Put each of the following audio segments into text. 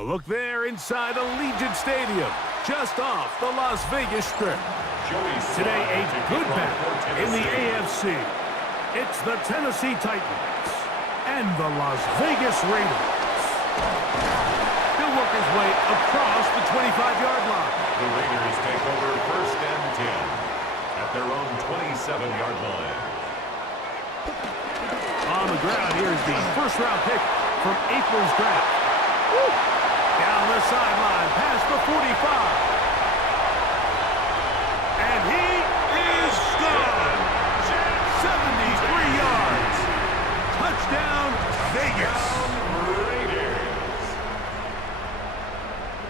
A look there inside Allegiant Stadium, just off the Las Vegas Strip. Today, a good battle in the AFC. It's the Tennessee Titans and the Las Vegas Raiders. He'll work his way across the 25-yard line. The Raiders take over 1st and 10 at their own 27-yard line. On the ground, here's the first-round pick from April's draft. Woo! Down the sideline, past the 45. And he is gone. 73 yards. Touchdown, Vegas.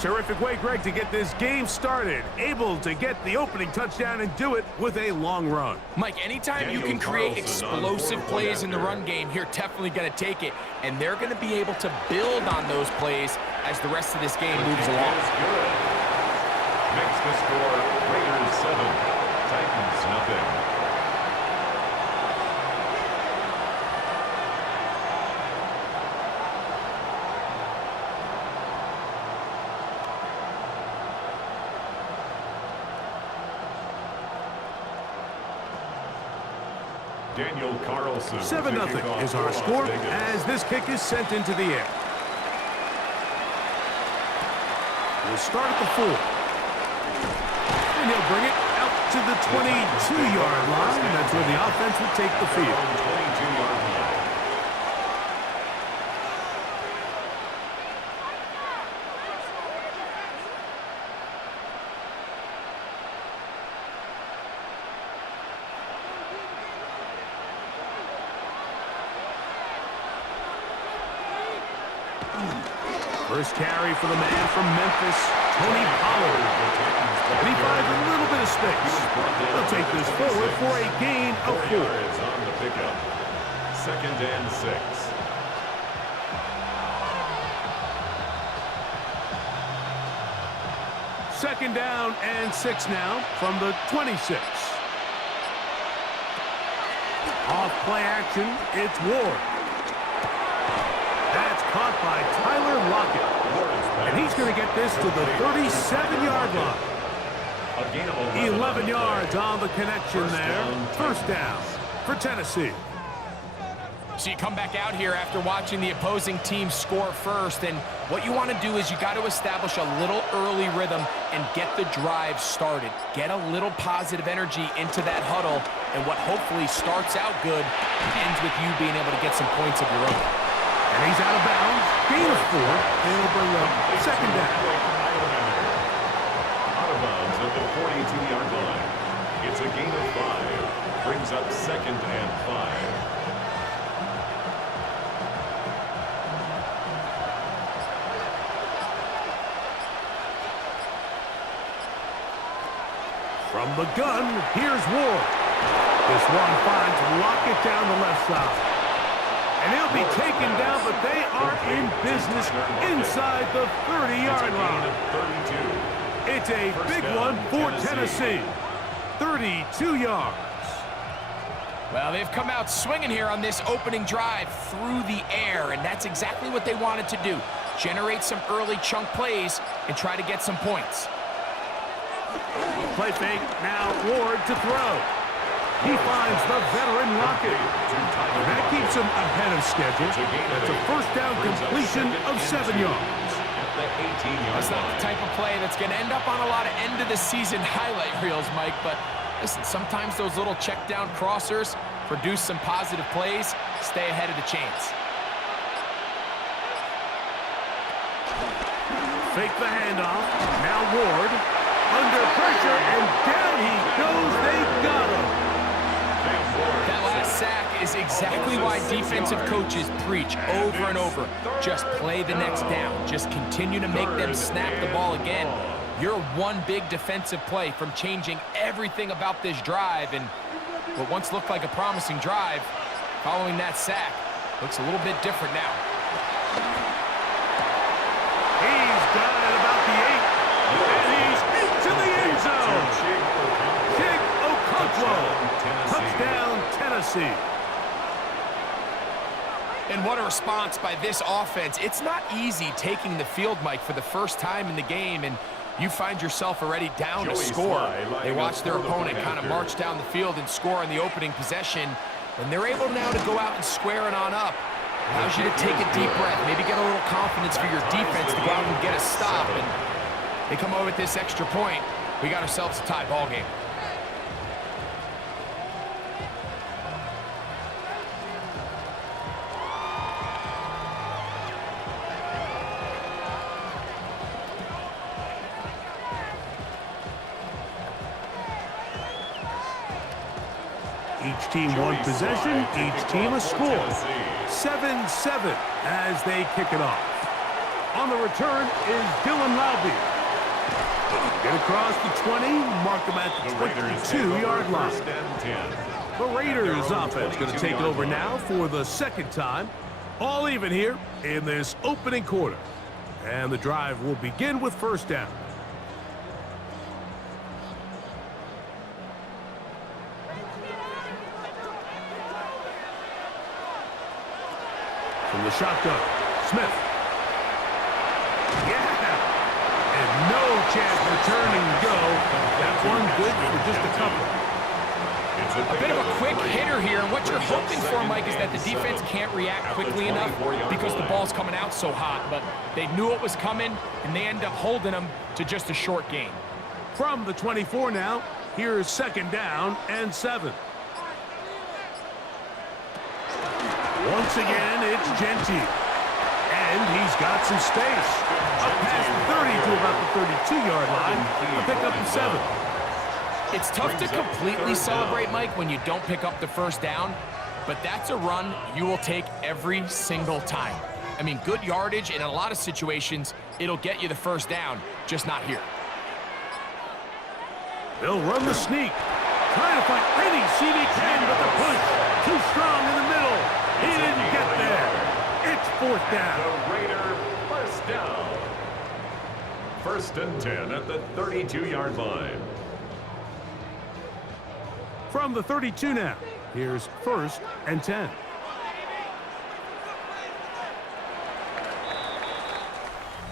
Terrific way, Greg, to get this game started. Able to get the opening touchdown and do it with a long run. Mike, anytime you can create explosive plays in the run game, you're definitely going to take it. And they're going to be able to build on those plays as the rest of this game moves along. Makes the score Raiders 7, Titans nothing. Daniel Carlson. 7-0 is our score as this kick is sent into the air. We'll start at the 4. And he'll bring it out to the 22-yard line. That's where the offense will take the field. 22-yard line. First carry for the man from Memphis, Tony Pollard. And he finds a little bit of space. They'll take this forward for a gain of 4. Yards on the pickup. 2nd and 6. Second down and 6 now from the 26. Off play action, it's Ward. That's caught by Tyler Lockett. And he's going to get this to the 37-yard line. 11 yards on the connection there. First down for Tennessee. So you come back out here after watching the opposing team score first, and what you want to do is you got to establish a little early rhythm and get the drive started. Get a little positive energy into that huddle, and what hopefully starts out good ends with you being able to get some points of your own. And he's out of bounds. Gain of 4. And it'll bring up second down. Out of bounds at the 42-yard line. It's a gain of 5. Brings up 2nd and 5. From the gun, here's Ward. This one finds Lockett down the left side. And he'll be taken down, but they are in business inside the 30-yard line. It's a big one for Tennessee. 32 yards. Well, they've come out swinging here on this opening drive through the air, and that's exactly what they wanted to do. Generate some early chunk plays and try to get some points. Play fake, now Ward to throw. He finds the veteran Lockett. And that keeps him ahead of schedule. That's a first down completion of 7 yards. That's not the type of play that's going to end up on a lot of end-of-the-season highlight reels, Mike, but listen, sometimes those little check-down crossers produce some positive plays. Stay ahead of the chains. Fake the handoff. Now Ward under pressure, and down he goes. They got him. That last sack is exactly why defensive coaches preach over and over. Just play the next down. Just continue to make them snap the ball again. You're one big defensive play from changing everything about this drive, and what once looked like a promising drive, following that sack, looks a little bit different now. He's got it about the 8, and he's into the end zone. Jake Okonkwo, touchdown Tennessee. And what a response by this offense. It's not easy taking the field, Mike, for the first time in the game, and you find yourself already down to score. They watch their opponent kind of march down the field and score in the opening possession, and they're able now to go out and square it on up. Allows you to take a deep breath, maybe get a little confidence for your defense to go out and get a stop, and they come over with this extra point. We got ourselves a tie ball game. Each team one possession, each team a score. 7-7 as they kick it off. On the return is Dylan Laube. Get across the 20, mark them at the 22-yard line. The Raiders offense going to take it over now for the second time. All even here in this opening quarter. And the drive will begin with first down. From the shotgun, Smith. Yeah! And no chance for turn and go. That's one good for just a couple. A bit of a quick hitter here. What you're hoping for, Mike, is that the defense can't react quickly enough because the ball's coming out so hot. But they knew it was coming, and they end up holding them to just a short gain. From the 24 now, here's second down and 7. Once again, it's Genty. And he's got some space. Up past the 30 to about the 32-yard line. A pickup of 7. It's tough to completely celebrate, Mike, when you don't pick up the first down. But that's a run you will take every single time. I mean, good yardage, and in a lot of situations, it'll get you the first down, just not here. They'll run the sneak. Trying to find any seam he can, but the push too strong in the middle. He didn't get there. It's fourth down. The Raider first down. First and 10 at the 32-yard line. From the 32 now, here's first and 10.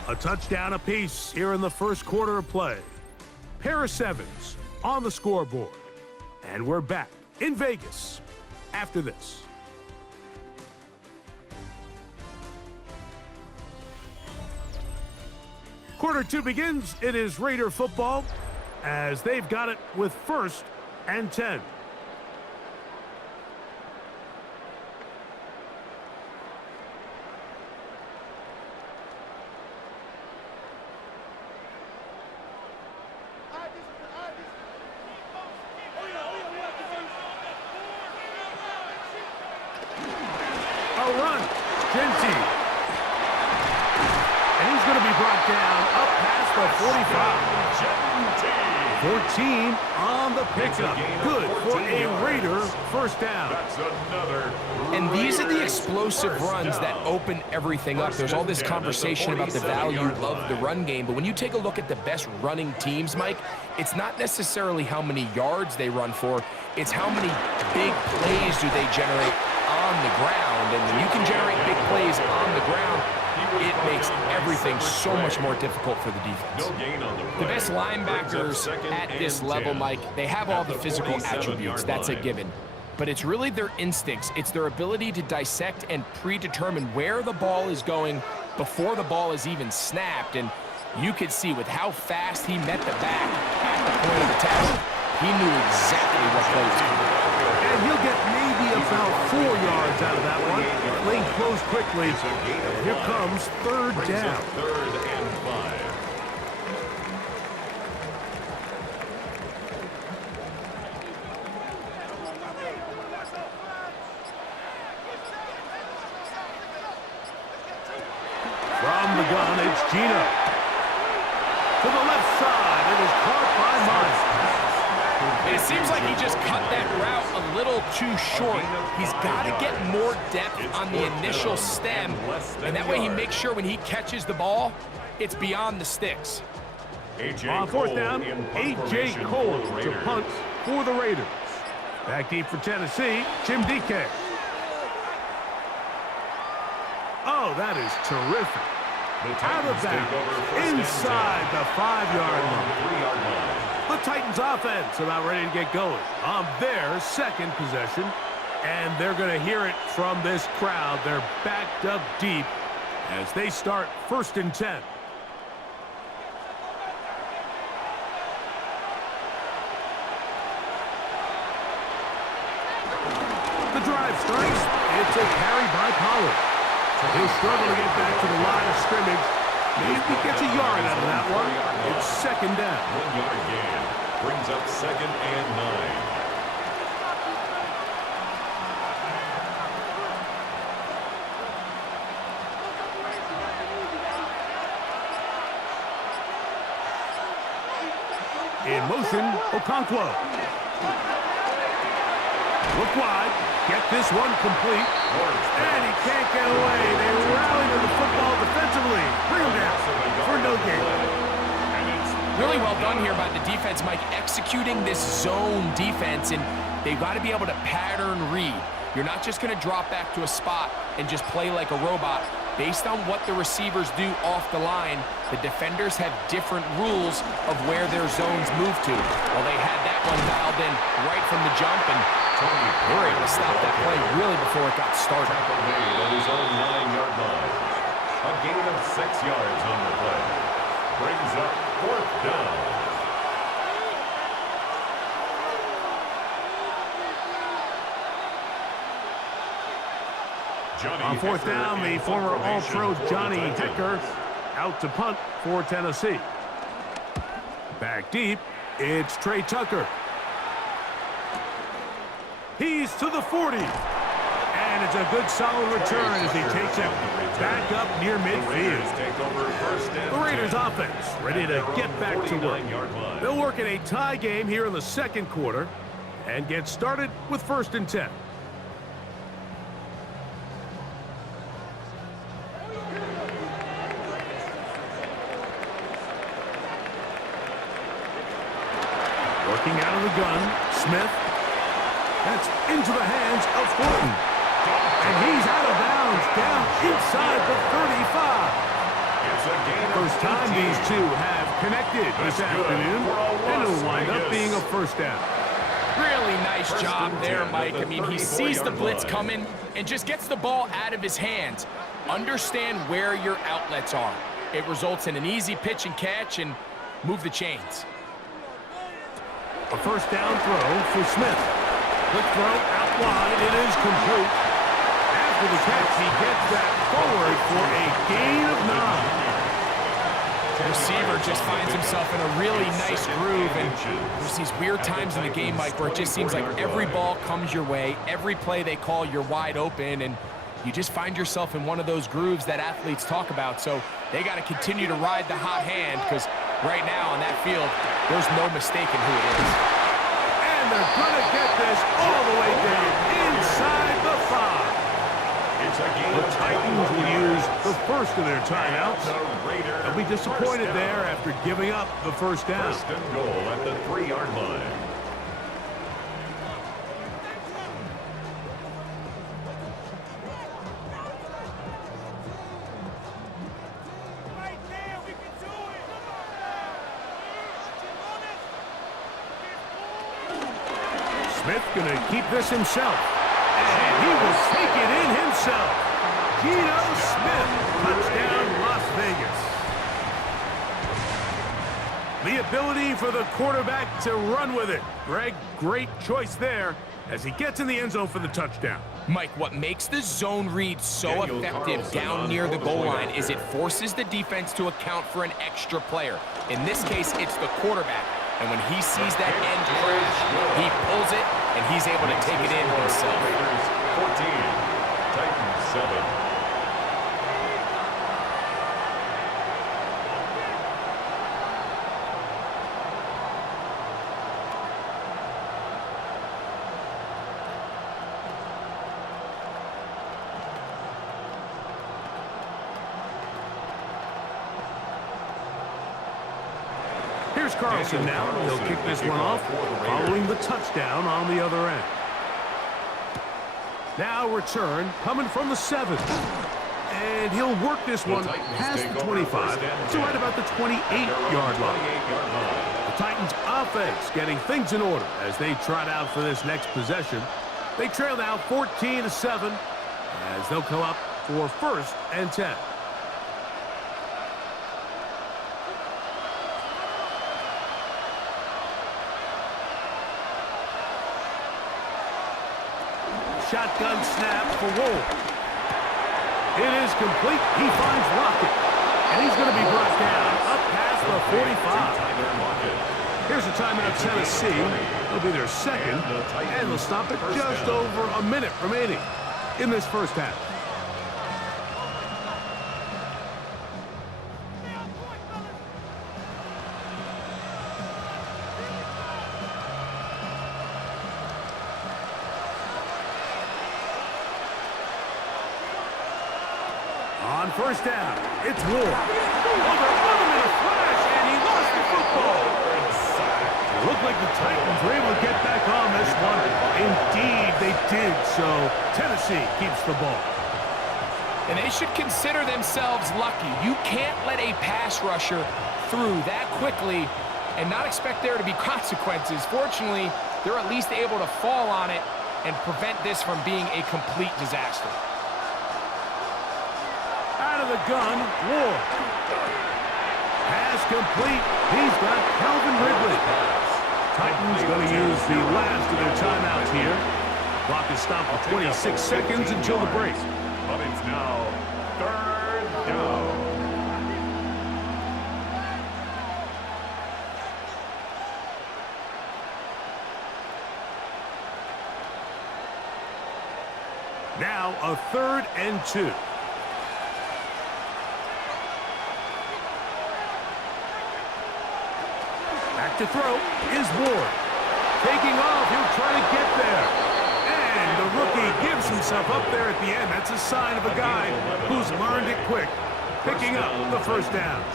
A touchdown apiece here in the first quarter of play. Paris Evans on the scoreboard. And we're back in Vegas after this. Quarter 2 begins. It is Raider football as they've got it with first and 10. A run. Genty. And he's going to be brought down up past the 45. 14 on the pickup. Good for a Raider first down. And these are the explosive runs that open everything up. There's all this conversation about the value of the run game, but when you take a look at the best running teams, Mike, it's not necessarily how many yards they run for, it's how many big plays do they generate on the ground. And when you can generate big plays on the ground, it makes everything so much more difficult for the defense. The best linebackers at this level, Mike, they have all the physical attributes. That's a given. But it's really their instincts. It's their ability to dissect and predetermine where the ball is going before the ball is even snapped. And you could see with how fast he met the back at the point of attack, he knew exactly what play was coming. And he'll get maybe about 4 yards out of that one. Lane closed quickly. Here comes third down. Third and 5. From the gun, it's Gino. To the left side, it is caught by Miles. And it seems like he just cut that route a little too short. He's got to get more depth on the initial stem, and that way he makes sure when he catches the ball, it's beyond the sticks. On fourth down, A.J. Cole to punt for the Raiders. Back deep for Tennessee, Jim DK. that is terrific. Out of bounds, inside the 5-yard line. 3-yard line. The Titans offense about ready to get going on their second possession. And they're going to hear it from this crowd. They're backed up deep as they start 1st and 10. The drive starts. It's a carry by Pollard. He'll struggle to get back to the line of scrimmage. Maybe he gets a yard out of that one. It's 2nd down. 1-yard gain. Brings up 2nd and 9. In motion, Okonkwo. Look wide. Get this one complete. And he can't get away. They rally to the football defensively. Bring him down for no gain. Really well done here by the defense, Mike, executing this zone defense, and they've got to be able to pattern read. You're not just going to drop back to a spot and just play like a robot. Based on what the receivers do off the line, the defenders have different rules of where their zones move to. Well, they had that one dialed in right from the jump, and they were able to stop that play really before it got started. Tackle made at his own 9-yard line. A gain of 6 yards on the play. Brings up 4th down. On 4th down, the former All-Pro Johnny Hecker out to punt for Tennessee. Back deep, it's Trey Tucker. He's to the 40. And it's a good solid return as he takes it back up near midfield. The Raiders offense ready to get back to work. They'll work in a tie game here in the 2nd quarter and get started with 1st and 10. Working out of the gun, Smith. That's into the hands of Thornton. And he's out of bounds, down inside the 35. First time these two have connected this afternoon, and it'll wind up being a 1st down. Really nice job there, Mike. I mean, he sees the blitz coming and just gets the ball out of his hands. Understand where your outlets are. It results in an easy pitch and catch and move the chains. A 1st down throw for Smith. Quick throw out wide. It is complete. After the catch, he gets that forward for a gain of 9. The receiver just finds himself in a really nice groove, and there's these weird times in the game, Mike, where it just seems like every ball comes your way, every play they call, you're wide open, and you just find yourself in one of those grooves that athletes talk about. So they got to continue to ride the hot hand, because right now on that field, there's no mistaking who it is. And they're going to get this all the way down inside the 5. The Titans will use the first of their timeouts. They'll be disappointed there after giving up the 1st down. 1st and goal at the 3-yard line. Smith going to keep this himself. And he will take it in himself. Geno Smith, touchdown Las Vegas. The ability for the quarterback to run with it. Greg, great choice there as he gets in the end zone for the touchdown. Mike, what makes the zone read so effective down near the goal line is it forces the defense to account for an extra player. In this case, it's the quarterback. And when he sees that end crash, he pulls it, and he's able to take it in himself. 14, Titans 7. Here's Carlson now. He'll kick this one off, following the touchdown on the other end. Now return, coming from the 7. And he'll work this one past the 25 to right about the 28-yard line. The Titans offense getting things in order as they trot out for this next possession. They trail now 14-7 as they'll come up for 1st and 10. Shotgun snap for Wolf. It is complete. He finds Lockett. And he's going to be brought down up past the 45. Here's a timeout, Tennessee. It'll be their second. And they'll stop it just over a minute remaining in this first half. On first down, it's Ward. Oh, they're running in a flash, and he lost the football. It looked like the Titans were able to get back on this one. Indeed, they did, so Tennessee keeps the ball. And they should consider themselves lucky. You can't let a pass rusher through that quickly and not expect there to be consequences. Fortunately, they're at least able to fall on it and prevent this from being a complete disaster. Out of the gun, Ward. Pass complete. He's got Calvin Ridley. Titans going to use the last of their timeouts here. Clock is stopped for 26 seconds until the break. But it's now 3rd down. Now a 3rd and 2. Back to throw is Ward. Taking off, he'll try to get there. And the rookie gives himself up there at the end. That's a sign of a guy who's learned it quick. Picking up the first downs.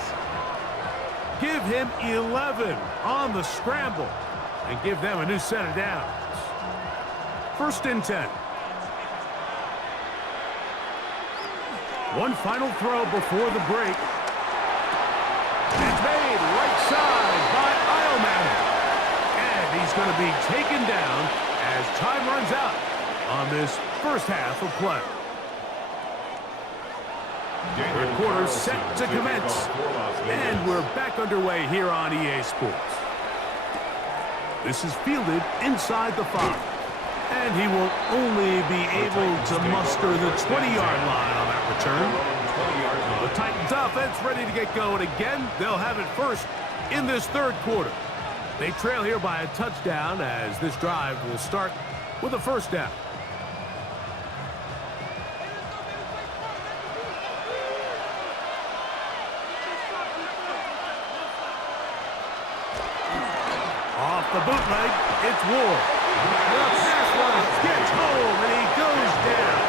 Give him 11 on the scramble. And give them a new set of downs. 1st and 10. One final throw before the break. It's made right side by Madden. And he's going to be taken down as time runs out on this first half of play. Third quarter set to commence. And we're back underway here on EA Sports. This is fielded inside the 5. And he will only be able to muster the 20-yard line on that return. The Titans offense ready to get going again. They'll have it first in this 3rd quarter. They trail here by a touchdown as this drive will start with a 1st down. Off the bootleg, it's Ward. The pass rush gets home and he goes down.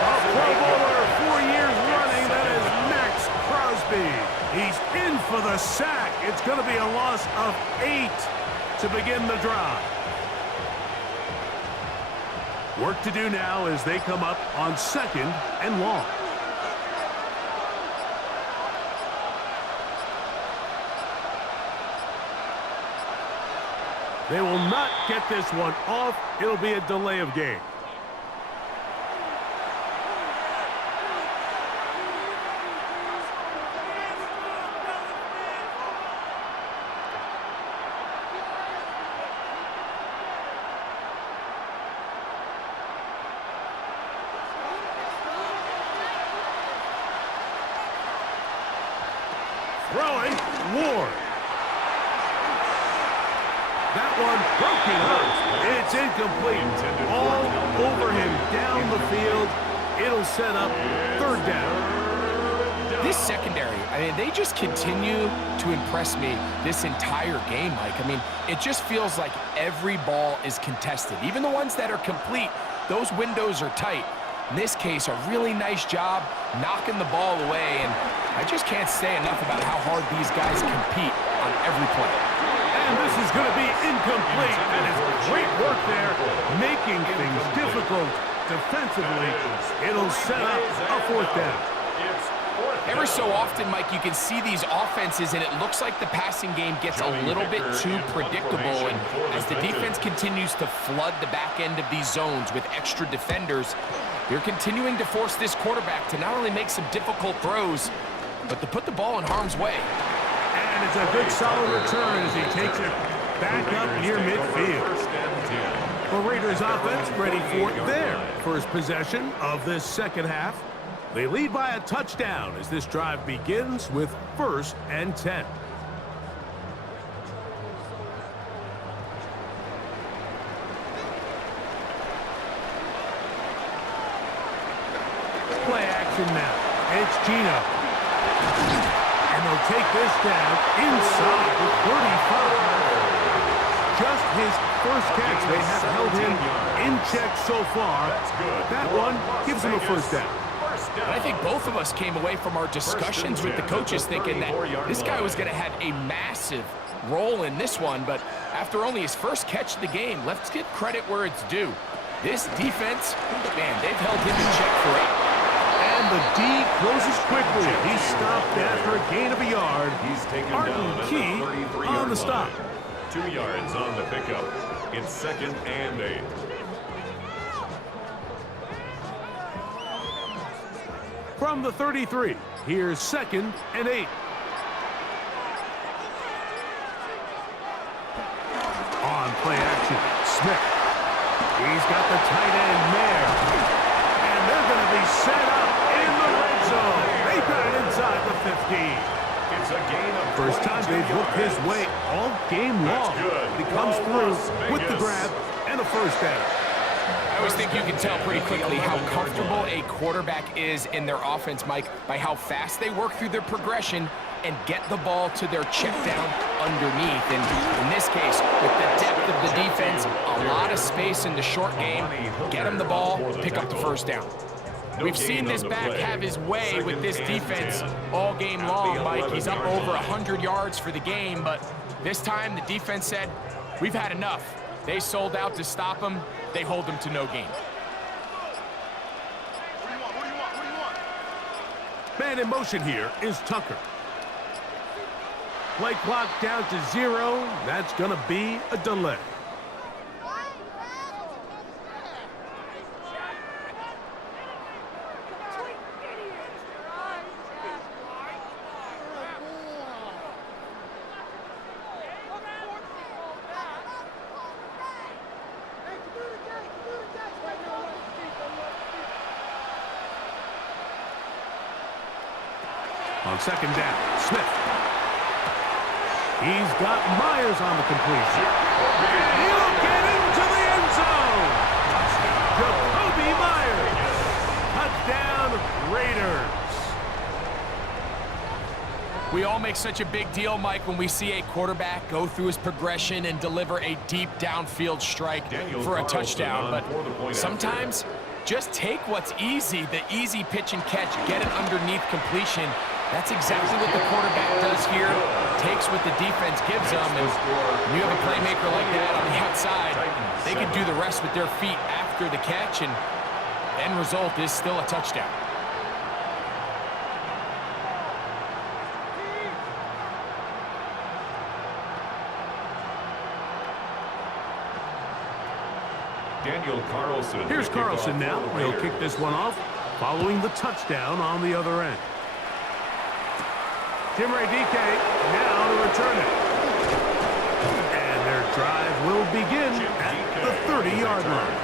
A Pro Bowler 4 years running, that is Max Crosby. He's in for the sack. It's going to be a loss of 8 to begin the drive. Work to do now as they come up on 2nd and long. They will not get this one off. It'll be a delay of game. Throwing, Ward. That one broken up. It's incomplete. All over him down the field. It'll set up 3rd down. This secondary, I mean, they just continue to impress me this entire game, Mike. I mean, it just feels like every ball is contested. Even the ones that are complete, those windows are tight. In this case, a really nice job knocking the ball away, and I just can't say enough about how hard these guys compete on every play. And this is going to be incomplete. That is great work there, making things difficult defensively, it'll set up a fourth down. Ever so often, Mike, you can see these offenses, and it looks like the passing game gets a little bit too predictable. And as the defense continues to flood the back end of these zones with extra defenders, they're continuing to force this quarterback to not only make some difficult throws, but to put the ball in harm's way. And it's a good solid return as he takes it back up near midfield. The Raiders offense ready for their first possession of this second half. They lead by a touchdown as this drive begins with 1st and 10. Play action now. It's Gino. And they'll take this down inside the 35. Just his first catch. They have held him in check so far. That one gives him a first down. And I think both of us came away from our discussions with the coaches thinking that this guy was going to have a massive role in this one, but after only his first catch of the game, let's give credit where it's due. This defense, man, they've held him in check for 8. And the D closes quickly. He's stopped after a gain of a yard. He's taken Arden down Key at the 33-yard on the stop. line. 2 yards on the pickup. It's 2nd and 8. From the 33, here's 2nd and 8. On play action, Smith. He's got the tight end there. And they're going to be set up in the red zone. They got it inside the 15. It's a gain of First time they've looked his way all game long. He comes through with the grab and a first down. I always think you can tell pretty quickly how comfortable a quarterback is in their offense, Mike, by how fast they work through their progression and get the ball to their check down underneath. And in this case, with the depth of the defense, a lot of space in the short game, get him the ball, pick up the first down. We've seen this back have his way with this defense all game long, Mike. He's up over 100 yards for the game, but this time the defense said, we've had enough. They sold out to stop him. They hold him to no gain. Man in motion here is Tucker. Play clock down to 0. That's going to be a delay. On 2nd down, Smith. He's got Myers on the completion. And he'll get into the end zone. Jacoby Myers. Touchdown, Raiders. We all make such a big deal, Mike, when we see a quarterback go through his progression and deliver a deep downfield strike for a touchdown. But sometimes just take what's easy, the easy pitch and catch, get it underneath completion. That's exactly what the quarterback does here. Takes what the defense gives them, and when you have a playmaker like that on the outside, they can do the rest with their feet after the catch, and the end result is still a touchdown. Daniel Carlson. Here's Carlson now. He'll kick this one off following the touchdown on the other end. Jimmy DK now to return it. And their drive will begin at the 30-yard line.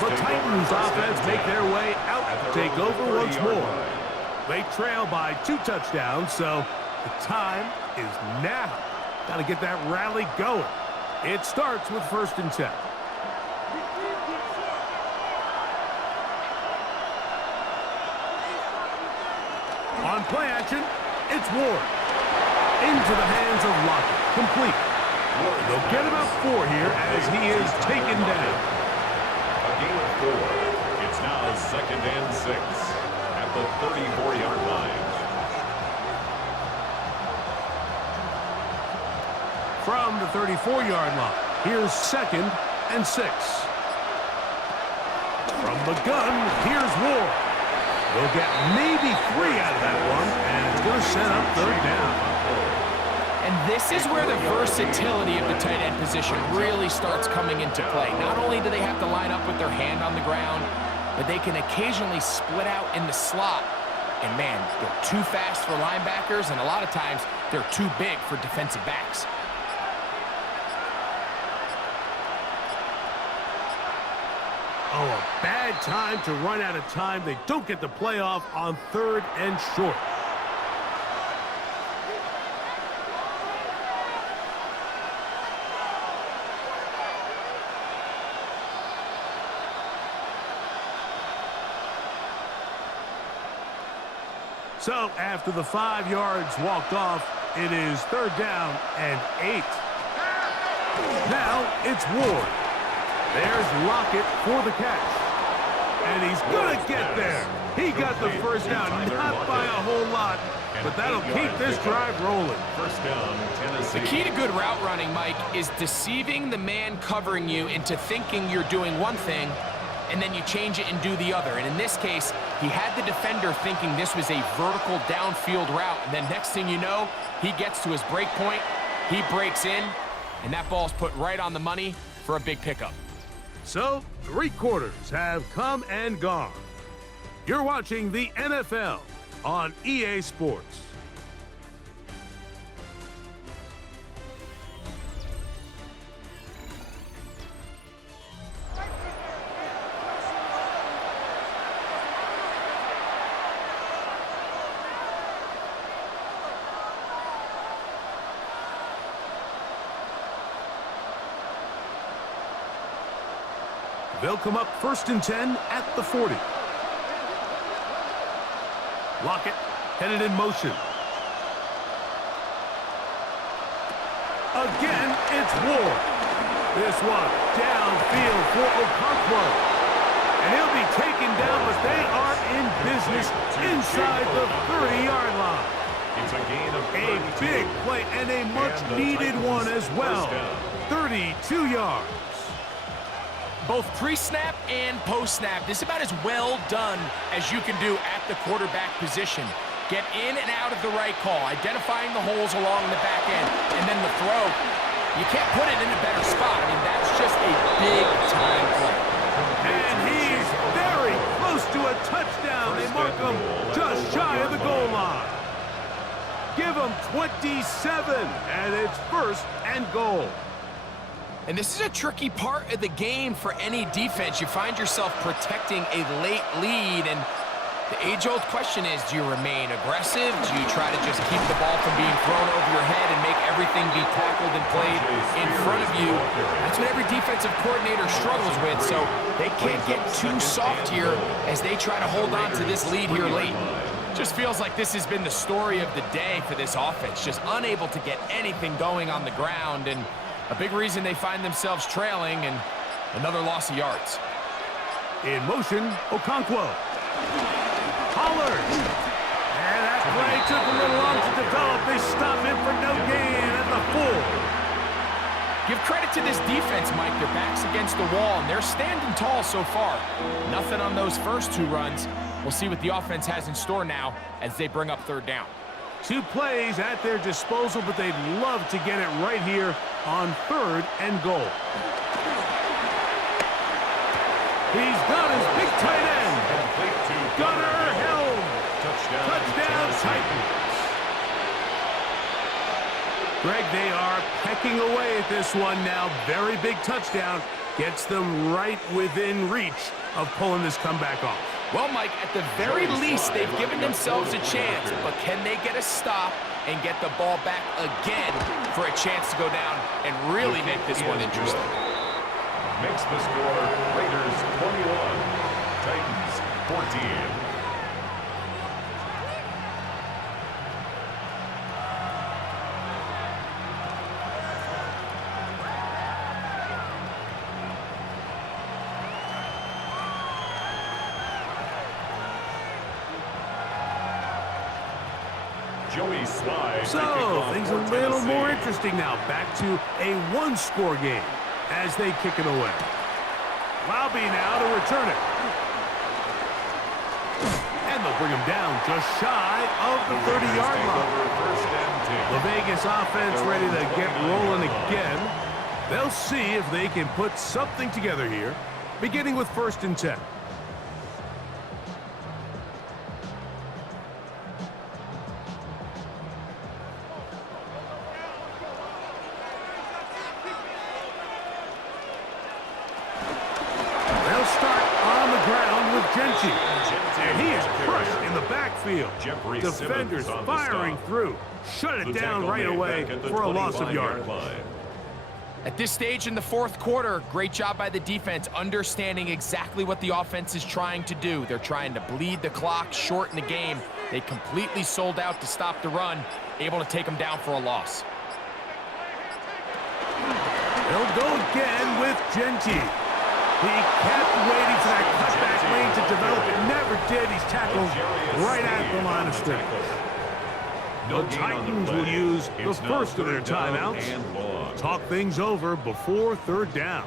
The Titans offense make their way out, take over once more. They trail by 2 touchdowns, so the time is now. Got to get that rally going. It starts with 1st and 10. On play action, it's Ward. Into the hands of Lockett. Complete. They'll get about 4 here as he is taken down. A gain of 4. It's now 2nd and 6 at the 34-yard line. From the 34-yard line, here's 2nd and 6. From From the gun, here's Ward. They'll get maybe 3 out of that one, and it's going to set up third down. And this is where the versatility of the tight end position really starts coming into play. Not only do they have to line up with their hand on the ground, but they can occasionally split out in the slot. And man, they're too fast for linebackers, and a lot of times they're too big for defensive backs. Oh, a bad time to run out of time. They don't get the playoff on 3rd and short. So, after the 5 yards walked off, it is 3rd down and 8. Now, it's Ward. There's Lockett for the catch. And he's going to get there. He got the first down, not by a whole lot, but that'll keep this drive rolling. First down, Tennessee. The key to good route running, Mike, is deceiving the man covering you into thinking you're doing one thing, and then you change it and do the other. And in this case, he had the defender thinking this was a vertical downfield route. And then next thing you know, he gets to his break point, he breaks in, and that ball's put right on the money for a big pickup. So, 3 quarters have come and gone. You're watching the NFL on EA Sports. They'll come up 1st and 10 at the 40. Lockett headed in motion. Again, it's Ward. This one downfield for Okonkwo. And he'll be taken down, but they are in business inside the 30-yard line. It's a gain of A big play and a much-needed one as well. 32 yards. Both pre-snap and post-snap, this is about as well done as you can do at the quarterback position. Get in and out of the right call, identifying the holes along the back end, and then the throw. You can't put it in a better spot. I mean, that's just a big-time play. And he's very close to a touchdown. They mark him just shy of the goal line. Give him 27, and it's 1st and goal. And this is a tricky part of the game for any defense. You find yourself protecting a late lead, and the age-old question is, do you remain aggressive? Do you try to just keep the ball from being thrown over your head and make everything be tackled and played in front of you? That's what every defensive coordinator struggles with, so they can't get too soft here as they try to hold on to this lead here late. Just feels like this has been the story of the day for this offense, just unable to get anything going on the ground, and a big reason they find themselves trailing, and another loss of yards. In motion, Okonkwo. Pollard. And that play took a little long to develop. They stop him for no gain at the 4. Give credit to this defense, Mike. Their back's against the wall, and they're standing tall so far. Nothing on those first 2 runs. We'll see what the offense has in store now as they bring up 3rd down. 2 plays at their disposal, but they'd love to get it right here on 3rd and goal. He's got his big tight end. Gunnar Helm. Touchdown Titans. Greg, they are pecking away at this one now. Very big touchdown. Gets them right within reach of pulling this comeback off. Well, Mike, at the very least, they've given themselves a chance, but can they get a stop and get the ball back again for a chance to go down and really make this one interesting? Makes the score Raiders 21, Titans 14. So, things a little more interesting now. Back to a 1-score game as they kick it away. Lobby now to return it. bring him down just shy of the 30-yard line. The Vegas offense ready to get rolling again. They'll see if they can put something together here, beginning with 1st and 10. They'll start on the ground with Genty. And he is crushed in the backfield. Defenders firing through. Shut it down right away for a loss of yardage. At this stage in the 4th quarter, great job by the defense understanding exactly what the offense is trying to do. They're trying to bleed the clock, shorten the game. They completely sold out to stop the run, able to take them down for a loss. They'll go again with Genty. He kept waiting for that cutback lane to develop. It never did. He's tackled right at the line of scrimmage. The Titans will use the first of their timeouts. Talk things over before 3rd down.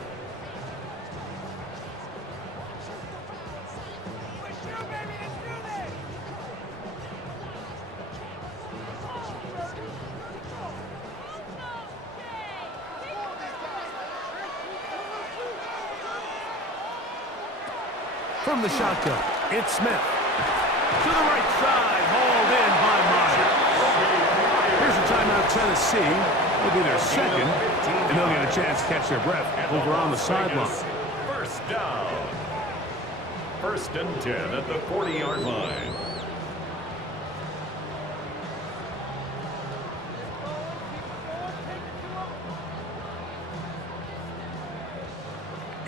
From the shotgun, it's Smith. To the right side, hauled in by Myers. Here's a timeout, Tennessee. It'll be their 2nd, and they'll get a chance to catch their breath over on the sideline. 1st down. 1st and 10 at the 40-yard line.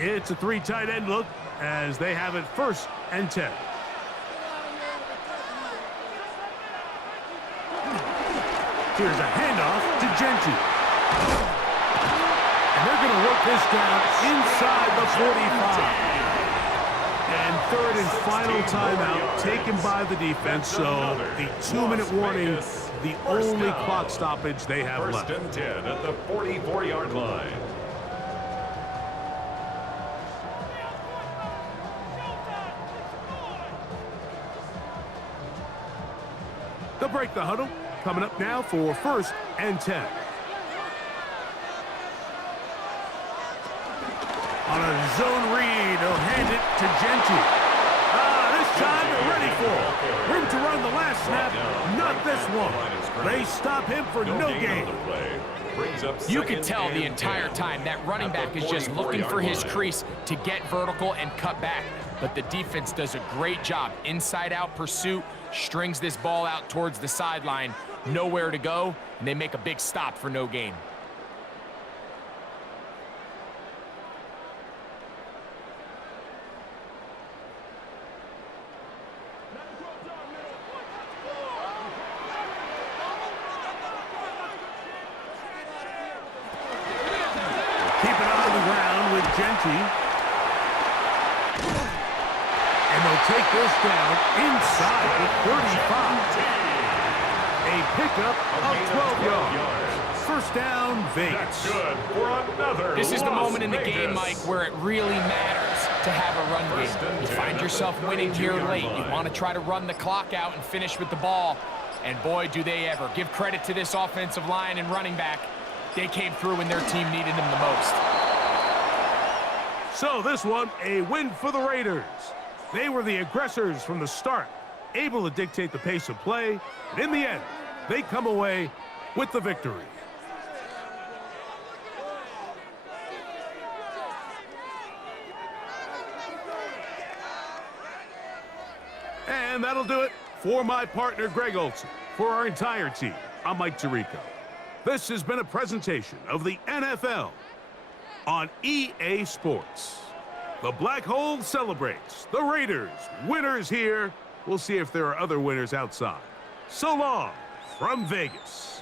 It's a 3 tight end look as they have it 1st and 10. Here's a handoff to Genty. And they're going to work this down inside the 45. And 3rd and final timeout taken by the defense. So the 2-minute warning, the only clock stoppage they have left. 1st and 10 at the 44-yard line. They'll break the huddle. Coming up now for 1st and 10. On a zone read, he'll hand it to Genty. This time they're ready for it. Room to run the last snap, not this one. They stop him for no gain. You can tell the entire time that running back is just looking for his crease to get vertical and cut back. But the defense does a great job. Inside-out pursuit, strings this ball out towards the sideline. Nowhere to go, and they make a big stop for no gain. Keep it on the ground with Genty. And they'll take this down inside the 35. A pickup of 12 yards. 1st down, Vegas. Good for another. This is the moment in the Vegas. game, Mike, where it really matters to have a run game. You find yourself winning here late. You want to try to run the clock out and finish with the ball. And boy, do they ever. Give credit to this offensive line and running back. They came through when their team needed them the most. So this one, a win for the Raiders. They were the aggressors from the start, able to dictate the pace of play, and in the end, they come away with the victory. And that'll do it for my partner, Greg Olson. For our entire team, I'm Mike Tirico. This has been a presentation of the NFL on EA Sports. The Black Hole celebrates. The Raiders, winners here. We'll see if there are other winners outside. So long from Vegas.